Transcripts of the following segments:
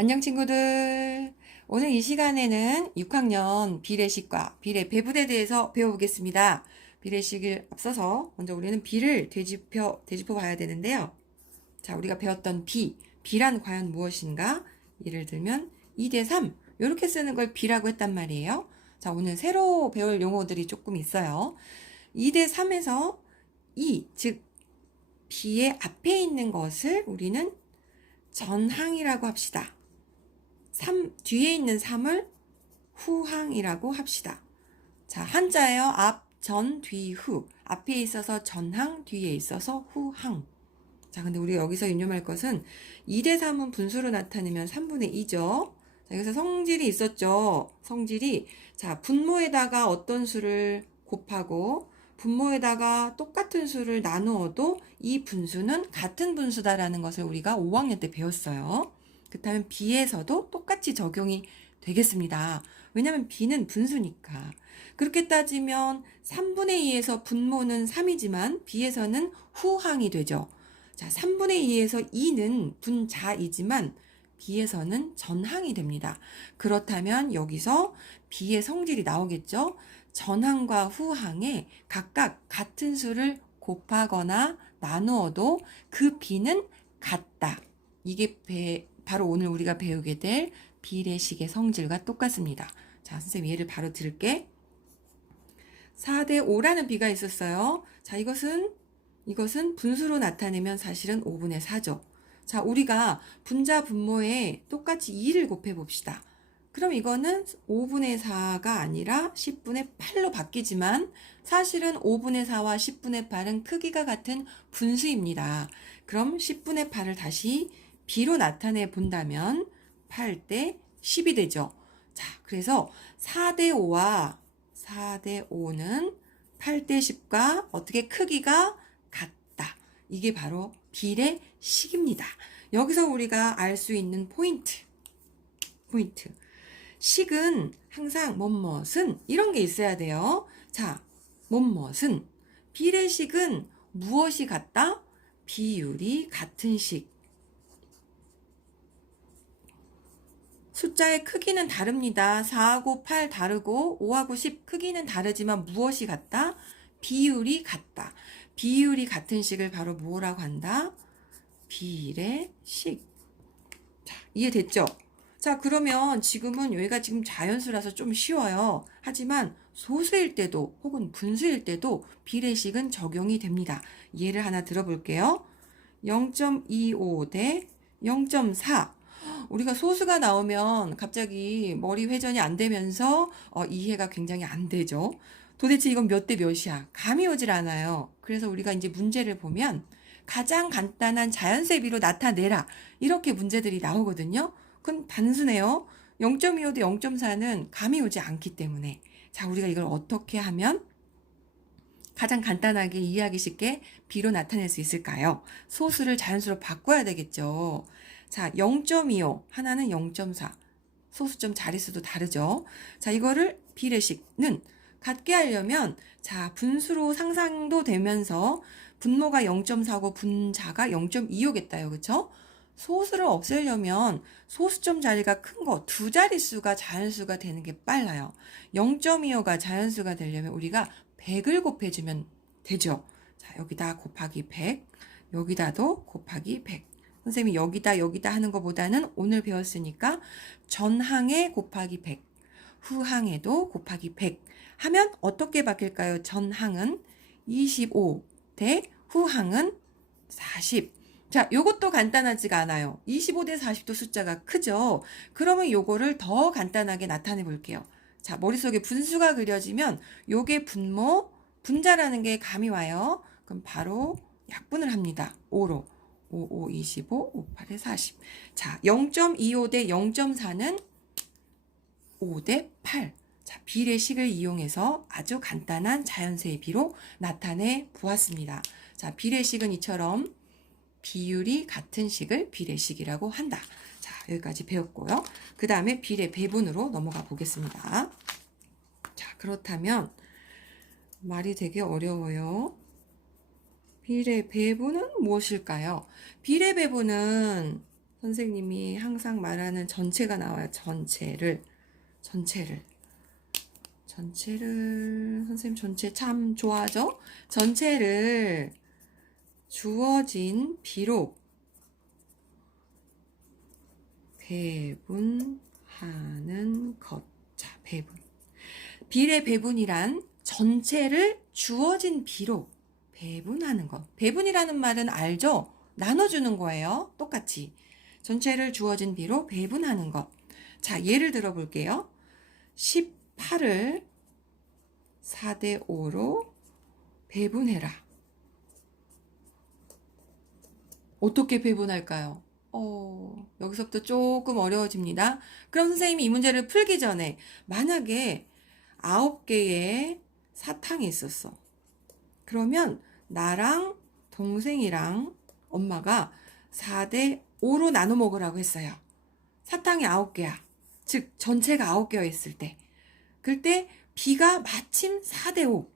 안녕 친구들. 오늘 이 시간에는 6학년 비례식과 비례 배분에 대해서 배워보겠습니다. 비례식을 앞서서 먼저 우리는 비를 되짚어 봐야 되는데요. 자, 우리가 배웠던 비란 과연 무엇인가? 예를 들면 2대 3 이렇게 쓰는 걸 비라고 했단 말이에요. 자, 오늘 새로 배울 용어들이 조금 있어요. 2대 3에서 즉 비의 앞에 있는 것을 우리는 전항이라고 합시다. 뒤에 있는 3을 후항이라고 합시다. 자, 한자예요. 앞, 전, 뒤, 후. 앞에 있어서 전항, 뒤에 있어서 후항. 자, 근데 우리가 여기서 유념할 것은 2대 3은 분수로 나타내면 3분의 2죠. 자, 여기서 성질이 있었죠. 성질이, 자, 분모에다가 어떤 수를 곱하고 분모에다가 똑같은 수를 나누어도 이 분수는 같은 분수다라는 것을 우리가 5학년 때 배웠어요. 그렇다면 B에서도 똑같이 적용이 되겠습니다. 왜냐하면 B는 분수니까. 그렇게 따지면 3분의 2에서 분모는 3이지만 B에서는 후항이 되죠. 자, 3분의 2에서 2는 분자이지만 B에서는 전항이 됩니다. 그렇다면 여기서 B의 성질이 나오겠죠. 전항과 후항에 각각 같은 수를 곱하거나 나누어도 그 B는 같다. 이게 바로 오늘 우리가 배우게 될 비례식의 성질과 똑같습니다. 자, 선생님 예를 바로 들을게. 4대 5라는 비가 있었어요. 자, 이것은 분수로 나타내면 사실은 5분의 4죠. 자, 우리가 분자 분모에 똑같이 2를 곱해 봅시다. 그럼 이거는 5분의 4가 아니라 10분의 8로 바뀌지만 사실은 5분의 4와 10분의 8은 크기가 같은 분수입니다. 그럼 10분의 8을 다시 B로 나타내 본다면 8대 10이 되죠. 자, 그래서 4대 5는 8대 10과 어떻게 크기가 같다. 이게 바로 비례식입니다. 여기서 우리가 알 수 있는 포인트. 식은 항상 뭐뭇은 이런 게 있어야 돼요. 자, 뭐뭇은 비례식은 무엇이 같다? 비율이 같은 식. 숫자의 크기는 다릅니다. 4하고 8 다르고 5하고 10 크기는 다르지만 무엇이 같다? 비율이 같다. 비율이 같은 식을 바로 뭐라고 한다? 비례식. 자, 이해됐죠? 자, 그러면 지금은 여기가 지금 자연수라서 좀 쉬워요. 하지만 소수일 때도 혹은 분수일 때도 비례식은 적용이 됩니다. 예를 하나 들어볼게요. 0.25 대 0.4. 우리가 소수가 나오면 갑자기 머리 회전이 안 되면서 이해가 굉장히 안 되죠. 도대체 이건 몇 대 몇이야? 감이 오질 않아요. 그래서 우리가 이제 문제를 보면 가장 간단한 자연세비로 나타내라. 이렇게 문제들이 나오거든요. 그건 단순해요. 0.25 대 0.4는 감이 오지 않기 때문에. 자, 우리가 이걸 어떻게 하면 가장 간단하게 이해하기 쉽게 B로 나타낼 수 있을까요? 소수를 자연수로 바꿔야 되겠죠. 자, 0.25 하나는 0.4 소수점 자릿수도 다르죠. 자, 이거를 비례식은 같게 하려면 자, 분수로 상상도 되면서 분모가 0.4고 분자가 0.25겠다요. 그쵸? 소수를 없애려면 소수점 자리가 큰 거 두 자릿수가 자연수가 되는 게 빨라요. 0.25가 자연수가 되려면 우리가 100을 곱해주면 되죠. 자, 여기다 곱하기 100, 여기다도 곱하기 100. 선생님이 여기다 하는 것보다는 오늘 배웠으니까 전항에 곱하기 100, 후항에도 곱하기 100 하면 어떻게 바뀔까요? 전항은 25 대 후항은 40. 자, 요것도 간단하지가 않아요. 25 대 40도 숫자가 크죠? 그러면 요거를 더 간단하게 나타내 볼게요. 자, 머릿속에 분수가 그려지면 요게 분자라는 게 감이 와요. 그럼 바로 약분을 합니다. 5로. 5, 25, 5, 8에 40. 자, 0.25 대 0.4는 5 대 8. 자, 비례식을 이용해서 아주 간단한 자연수의 비로 나타내 보았습니다. 자, 비례식은 이처럼 비율이 같은 식을 비례식이라고 한다. 자, 여기까지 배웠고요. 그 다음에 비례 배분으로 넘어가 보겠습니다. 자, 그렇다면 말이 되게 어려워요. 비례 배분은 무엇일까요? 비례 배분은 선생님이 항상 말하는 전체가 나와요. 전체를 선생님 전체 참 좋아하죠? 전체를 주어진 비로 배분하는 것. 자, 배분. 비례 배분이란 전체를 주어진 비로 배분하는 것. 배분이라는 말은 알죠? 나눠주는 거예요. 똑같이. 전체를 주어진 비로 배분하는 것. 자, 예를 들어 볼게요. 18을 4대 5로 배분해라. 어떻게 배분할까요? 여기서부터 조금 어려워집니다. 그럼 선생님이 이 문제를 풀기 전에 만약에 9개의 사탕이 있었어. 그러면 나랑 동생이랑 엄마가 4대 5로 나눠 먹으라고 했어요. 사탕이 9개야. 즉 전체가 9개가 있을 때. 그때 B가 마침 4대 5.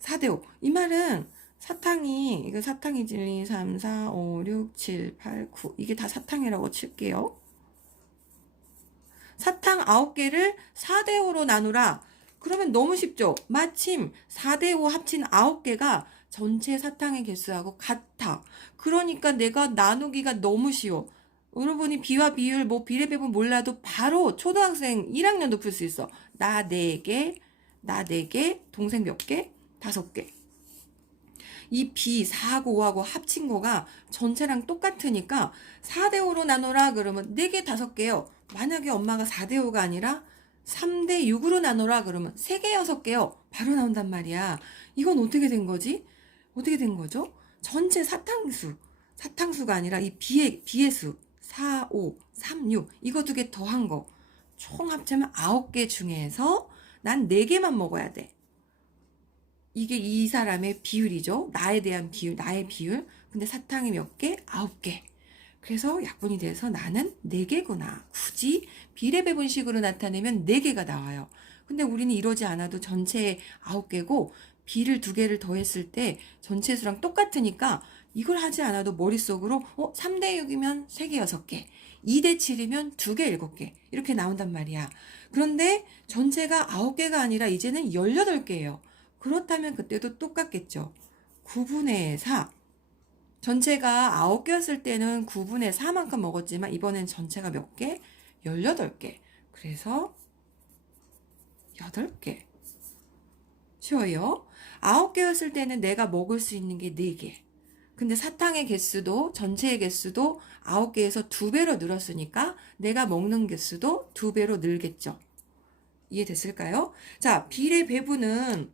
4대 5. 이 말은 이거 사탕이지. 1, 2, 3, 4, 5, 6, 7, 8, 9. 이게 다 사탕이라고 칠게요. 사탕 9개를 4대 5로 나누라. 그러면 너무 쉽죠? 마침 4대 5 합친 9개가 전체 사탕의 개수하고 같아. 그러니까 내가 나누기가 너무 쉬워. 여러분이 비와 비율, 비례배분 몰라도 바로 초등학생 1학년도 풀 수 있어. 나 4개, 동생 몇 개? 5개. 이 B 4하고 5하고 합친 거가 전체랑 똑같으니까 4대 5로 나눠라 그러면 4개 5개요. 만약에 엄마가 4대 5가 아니라 3대 6으로 나눠라 그러면 3개 6개요. 바로 나온단 말이야. 이건 어떻게 된 거지? 어떻게 된 거죠? 전체 사탕수가 아니라 이 B의 수 4, 5, 3, 6 이거 2개 더한 거 총 합치면 9개 중에서 난 4개만 먹어야 돼. 이게 이 사람의 비율이죠. 나에 대한 비율, 나의 비율. 근데 사탕이 몇 개? 9개. 그래서 약분이 돼서 나는 4개구나. 굳이 비례배분식으로 나타내면 4개가 나와요. 근데 우리는 이러지 않아도 전체에 9개고 B를 2개를 더했을 때 전체 수랑 똑같으니까 이걸 하지 않아도 머릿속으로 3대 6이면 3개 6개, 2대 7이면 2개 7개 이렇게 나온단 말이야. 그런데 전체가 9개가 아니라 이제는 18개예요. 그렇다면 그때도 똑같겠죠. 9분의 4. 전체가 9개였을 때는 9분의 4만큼 먹었지만 이번엔 전체가 몇 개? 18개. 그래서 8개. 쉬워요. 9개였을 때는 내가 먹을 수 있는 게 4개. 근데 사탕의 개수도 전체의 개수도 9개에서 2배로 늘었으니까 내가 먹는 개수도 2배로 늘겠죠. 이해됐을까요? 자, 비례배분은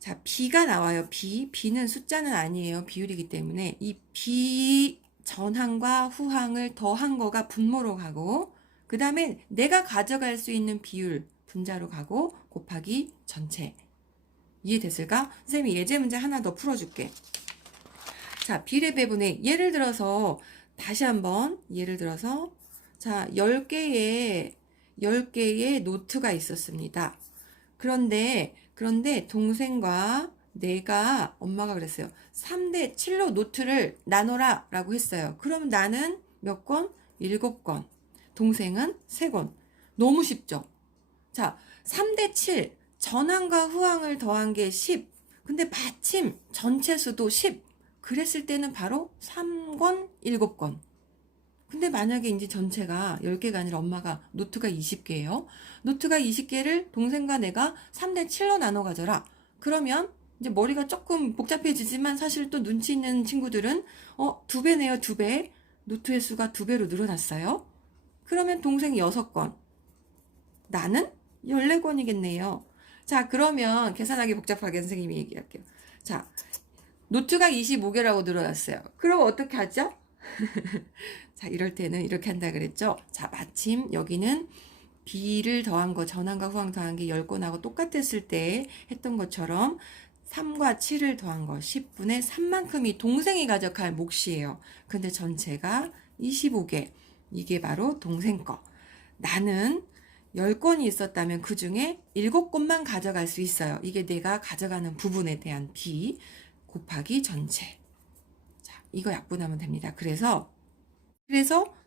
자, B가 나와요. B는 숫자는 아니에요. 비율이기 때문에 이 B 전항과 후항을 더한 거가 분모로 가고 그 다음에 내가 가져갈 수 있는 비율 분자로 가고 곱하기 전체. 이해됐을까? 선생님이 예제 문제 하나 더 풀어줄게. 자, 비례배분의 예를 들어서 다시 한번 예를 들어서 자, 10개의 노트가 있었습니다. 그런데 동생과 내가 엄마가 그랬어요. 3대 7로 노트를 나눠라 라고 했어요. 그럼 나는 몇 권? 7권. 동생은 3권. 너무 쉽죠? 자, 3대 7 전항과 후항을 더한 게 10. 근데 마침 전체 수도 10. 그랬을 때는 바로 3권, 7권. 근데 만약에 이제 전체가 10개가 아니라 엄마가 노트가 20개예요. 노트가 20개를 동생과 내가 3대 7로 나눠 가져라. 그러면 이제 머리가 조금 복잡해지지만 사실 또 눈치 있는 친구들은 2배네요, 2배. 노트의 수가 2배로 늘어났어요. 그러면 동생 6권. 나는 14권이겠네요. 자, 그러면 계산하기 복잡하게 선생님이 얘기할게요. 자, 노트가 25개라고 늘어났어요. 그럼 어떻게 하죠? 자, 이럴 때는 이렇게 한다 그랬죠? 자, 마침 여기는 B를 더한 거, 전항과 후항 더한 게 10권하고 똑같았을 때 했던 것처럼 3과 7을 더한 거 10분의 3만큼이 동생이 가져갈 몫이에요. 근데 전체가 25개. 이게 바로 동생 거. 나는 10권이 있었다면 그 중에 7권만 가져갈 수 있어요. 이게 내가 가져가는 부분에 대한 B 곱하기 전체. 자, 이거 약분하면 됩니다. 그래서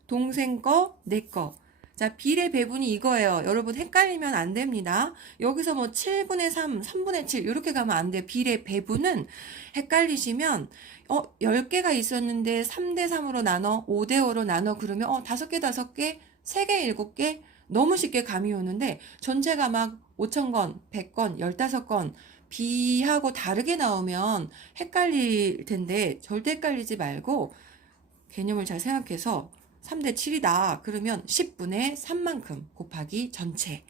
동생 거, 내 거. 자, 비례 배분이 이거예요. 여러분 헷갈리면 안 됩니다. 여기서 뭐 7분의 3, 3분의 7 이렇게 가면 안 돼요. 비례 배분은 헷갈리시면 10개가 있었는데 3대 3으로 나눠, 5대 5로 나눠 그러면 5개, 5개, 3개, 7개 너무 쉽게 감이 오는데 전체가 막 5,000건, 100건, 15건 비하고 다르게 나오면 헷갈릴 텐데 절대 헷갈리지 말고 개념을 잘 생각해서 3대 7이다. 그러면 10분의 3만큼 곱하기 전체.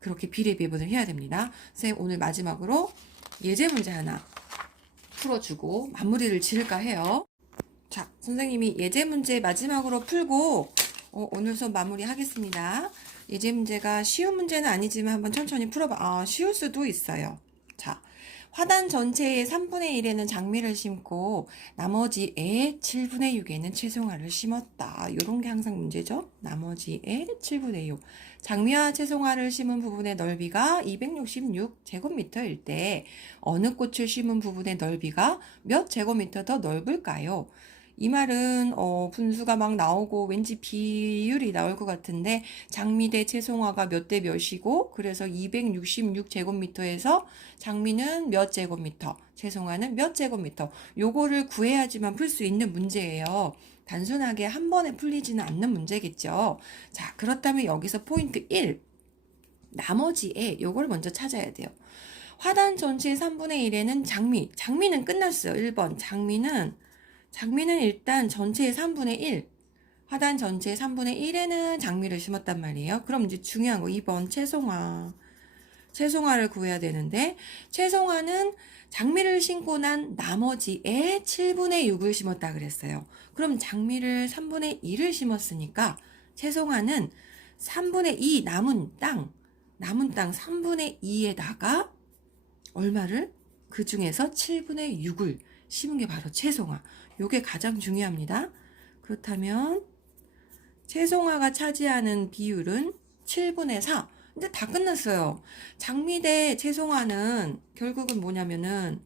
그렇게 비례 배분을 해야 됩니다. 선생님 오늘 마지막으로 예제 문제 하나 풀어주고 마무리를 지을까 해요. 자, 선생님이 예제 문제 마지막으로 풀고 오늘 수업 마무리 하겠습니다. 예제 문제가 쉬운 문제는 아니지만 한번 천천히 풀어봐. 쉬울 수도 있어요. 자, 화단 전체의 3분의 1에는 장미를 심고 나머지의 7분의 6에는 채송화를 심었다. 이런 게 항상 문제죠. 나머지의 7분의 6. 장미와 채송화를 심은 부분의 넓이가 266제곱미터일 때 어느 꽃을 심은 부분의 넓이가 몇 제곱미터 더 넓을까요? 이 말은 분수가 막 나오고 왠지 비율이 나올 것 같은데 장미 대 채송화가 몇 대 몇이고 그래서 266제곱미터에서 장미는 몇 제곱미터, 채송화는 몇 제곱미터 요거를 구해야지만 풀 수 있는 문제예요. 단순하게 한 번에 풀리지는 않는 문제겠죠. 자, 그렇다면 여기서 포인트 1 나머지에 요걸 먼저 찾아야 돼요. 화단 전체의 3분의 1에는 장미는 끝났어요. 1번 장미는 일단 전체의 3분의 1, 화단 전체의 3분의 1에는 장미를 심었단 말이에요. 그럼 이제 중요한 거 2번 채송화를 구해야 되는데 채송화는 장미를 심고 난 나머지에 7분의 6을 심었다 그랬어요. 그럼 장미를 3분의 1을 심었으니까 채송화는 3분의 2 남은 땅 3분의 2에다가 얼마를? 그 중에서 7분의 6을 심은 게 바로 채송화. 요게 가장 중요합니다. 그렇다면 채송화가 차지하는 비율은 7분의 4. 근데 다 끝났어요. 장미 대 채송화는 결국은 뭐냐면은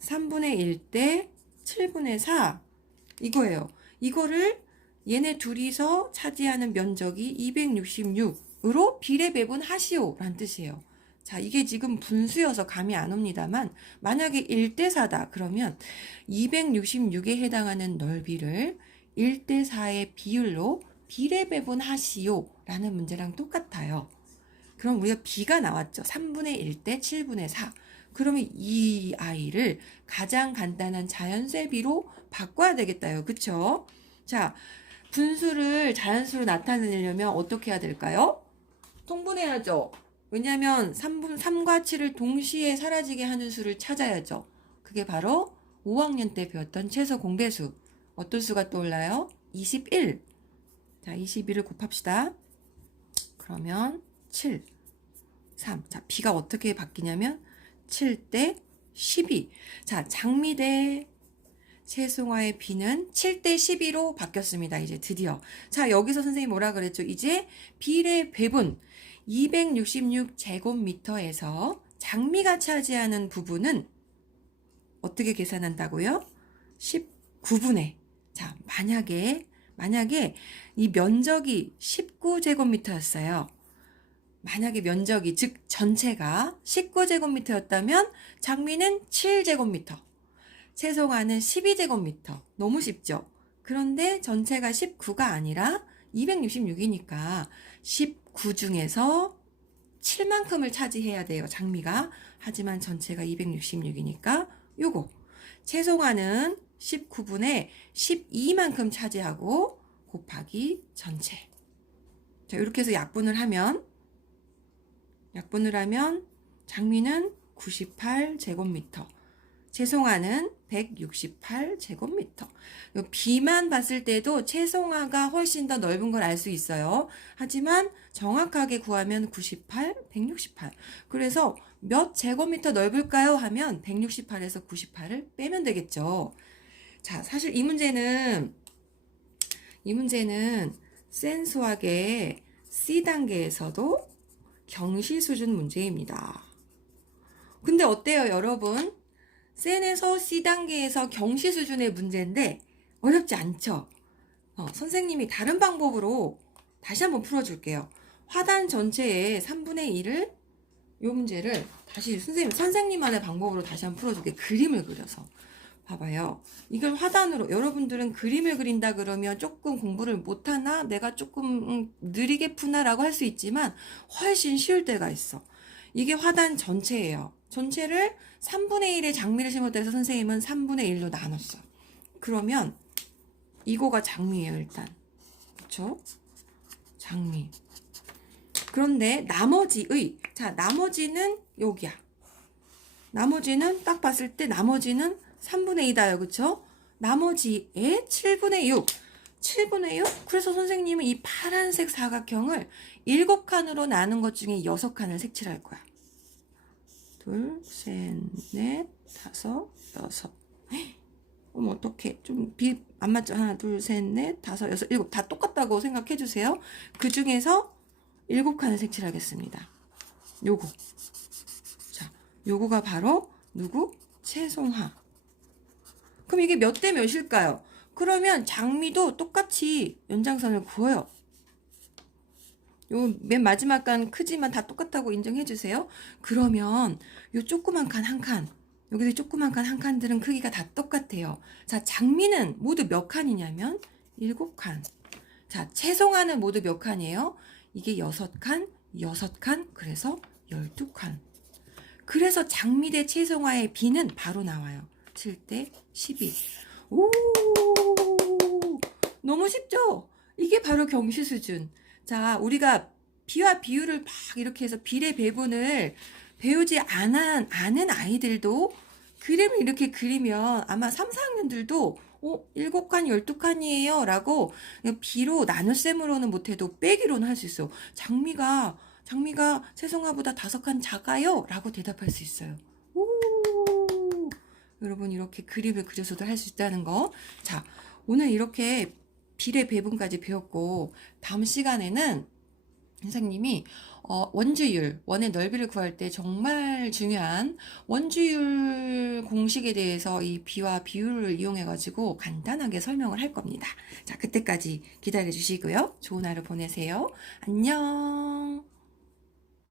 3분의 1 대 7분의 4 이거예요. 이거를 얘네 둘이서 차지하는 면적이 266으로 비례 배분하시오 라는 뜻이에요. 자, 이게 지금 분수여서 감이 안 옵니다만 만약에 1대 4다 그러면 266에 해당하는 넓이를 1대 4의 비율로 비례 배분하시오 라는 문제랑 똑같아요. 그럼 우리가 B가 나왔죠. 3분의 1 대 7분의 4. 그러면 이 아이를 가장 간단한 자연수의 비로 바꿔야 되겠다요. 그쵸? 자, 분수를 자연수로 나타내려면 어떻게 해야 될까요? 통분해야죠. 왜냐하면 3과 7을 동시에 사라지게 하는 수를 찾아야죠. 그게 바로 5학년 때 배웠던 최소 공배수. 어떤 수가 떠올라요? 21. 자, 21을 곱합시다. 그러면 7, 3. 자, B가 어떻게 바뀌냐면 7 대 12. 자, 장미 대 채송화의 B는 7대 12로 바뀌었습니다. 이제 드디어. 자, 여기서 선생님이 뭐라 그랬죠? 이제 비례 배분 266제곱미터에서 장미가 차지하는 부분은 어떻게 계산한다고요? 19분의. 자, 만약에 이 면적이 19제곱미터였어요. 만약에 면적이 즉 전체가 19제곱미터였다면 장미는 7제곱미터, 채송화는 12제곱미터. 너무 쉽죠? 그런데 전체가 19가 아니라 266이니까 19 중에서 7만큼을 차지해야 돼요. 장미가. 하지만 전체가 266이니까 요거. 채송화는 19분의 12만큼 차지하고 곱하기 전체. 자, 이렇게 해서 약분을 하면 장미는 98제곱미터, 채송화는 168제곱미터. B만 봤을 때도 채송화가 훨씬 더 넓은 걸 알 수 있어요. 하지만 정확하게 구하면 98, 168. 그래서 몇 제곱미터 넓을까요? 하면 168에서 98을 빼면 되겠죠. 자, 사실 이 문제는 센 수학의 C단계에서도 경시 수준 문제입니다. 근데 어때요, 여러분? 센에서 C단계에서 경시 수준의 문제인데 어렵지 않죠? 선생님이 다른 방법으로 다시 한번 풀어줄게요. 화단 전체의 3분의 1을 이 문제를 다시 선생님만의 방법으로 다시 한번 풀어줄게. 그림을 그려서. 봐봐요. 이걸 화단으로, 여러분들은 그림을 그린다 그러면 조금 공부를 못하나? 내가 조금 느리게 푸나라고 할 수 있지만 훨씬 쉬울 때가 있어. 이게 화단 전체예요. 전체를 3분의 1의 장미를 심었다 해서 선생님은 3분의 1로 나눴어. 그러면 이거가 장미예요, 일단. 그쵸? 장미. 그런데 나머지는 여기야. 나머지는 딱 봤을 때 나머지는 3분의 2다요. 그쵸? 나머지의 7분의 6. 7분의 6? 그래서 선생님은 이 파란색 사각형을 7칸으로 나눈 것 중에 6칸을 색칠할 거야. 둘, 셋, 넷, 다섯, 여섯. 어머, 어떡해. 좀 안 맞죠? 하나, 둘, 셋, 넷, 다섯, 여섯, 일곱. 다 똑같다고 생각해 주세요. 그 중에서 7칸을 색칠하겠습니다. 요거. 자, 요거가 바로 누구? 채송화. 그럼 이게 몇 대 몇일까요? 그러면 장미도 똑같이 연장선을 그어요. 요 맨 마지막 간 크지만 다 똑같다고 인정해 주세요. 그러면 요 조그만 칸 한 칸, 여기서 조그만 칸 한 칸들은 크기가 다 똑같아요. 자, 장미는 모두 몇 칸이냐면 7칸. 자, 채송화는 모두 몇 칸이에요? 이게 6칸, 6칸, 그래서 12칸. 그래서 장미 대 채송화의 비는 바로 나와요. 7대 12. 오, 너무 쉽죠? 이게 바로 경시 수준. 자, 우리가 비와 비율을 막 이렇게 해서 비례 배분을 배우지 않은 아이들도 그림을 이렇게 그리면 아마 3, 4학년들도 7칸, 12칸이에요 라고 비로 나눗셈으로는 못해도 빼기로는 할 수 있어요. 장미가 채송화보다 5칸 작아요 라고 대답할 수 있어요. 오, 여러분 이렇게 그림을 그려서도 할 수 있다는 거. 자, 오늘 이렇게 비례 배분까지 배웠고 다음 시간에는 선생님이 원주율, 원의 넓이를 구할 때 정말 중요한 원주율 공식에 대해서 이 비와 비율을 이용해가지고 간단하게 설명을 할 겁니다. 자, 그때까지 기다려 주시고요. 좋은 하루 보내세요. 안녕.